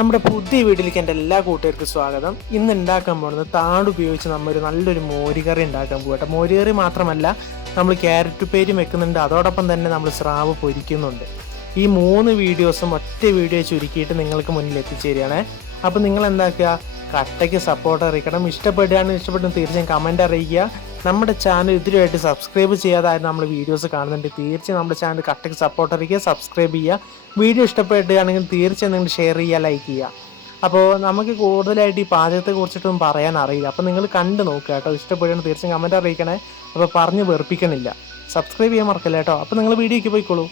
നമ്മുടെ പുതിയ വീട്ടിലേക്ക് എൻ്റെ എല്ലാ കൂട്ടുകാർക്കും സ്വാഗതം. ഇന്ന് ഉണ്ടാക്കാൻ പോകുന്നത് താട് ഉപയോഗിച്ച് നമ്മളൊരു നല്ലൊരു മോരുകറി ഉണ്ടാക്കാൻ പോകട്ടെ. മോരുകറി മാത്രമല്ല, നമ്മൾ ക്യാരറ്റ് ഉപ്പേരി വെക്കുന്നുണ്ട്, അതോടൊപ്പം തന്നെ നമ്മൾ സ്രാവ് പൊരിക്കുന്നുണ്ട്. ഈ 3 വീഡിയോസും ഒറ്റ വീഡിയോ ചുരുക്കിയിട്ട് നിങ്ങൾക്ക് മുന്നിൽ എത്തിച്ചേരുകയാണ്. അപ്പോൾ നിങ്ങൾ എന്താക്കുക, കട്ടയ്ക്ക് സപ്പോർട്ട് അറിയിക്കണം. ഇഷ്ടപ്പെടുന്ന തീർച്ചയായും കമൻറ്റ് അറിയിക്കുക. നമ്മുടെ ചാനൽ ഇതിലുമായിട്ട് സബ്സ്ക്രൈബ് ചെയ്യാതായിരുന്നു നമ്മൾ വീഡിയോസ് കാണുന്നുണ്ട്, തീർച്ചയായും നമ്മുടെ ചാനൽ കട്ടയ്ക്ക് സപ്പോർട്ട് അറിയിക്കുക, സബ്സ്ക്രൈബ് ചെയ്യുക. വീഡിയോ ഇഷ്ടപ്പെടുകയാണെങ്കിൽ തീർച്ചയായും നിങ്ങൾ ഷെയർ ചെയ്യുക, ലൈക്ക് ചെയ്യുക. അപ്പോൾ നമുക്ക് കൂടുതലായിട്ട് ഈ പാചകത്തെ കുറിച്ചിട്ടൊന്നും പറയാൻ അറിയില്ല, അപ്പോൾ നിങ്ങൾ കണ്ട് നോക്കുക കേട്ടോ. ഇഷ്ടപ്പെടുകയാണെങ്കിൽ തീർച്ചയായും കമൻറ്റ് അറിയിക്കണേ. അപ്പോൾ പറഞ്ഞ് വെറുപ്പിക്കണില്ല, സബ്സ്ക്രൈബ് ചെയ്യാൻ മറക്കില്ല കേട്ടോ. അപ്പോൾ നിങ്ങൾ വീഡിയോയ്ക്ക് പോയിക്കോളൂ.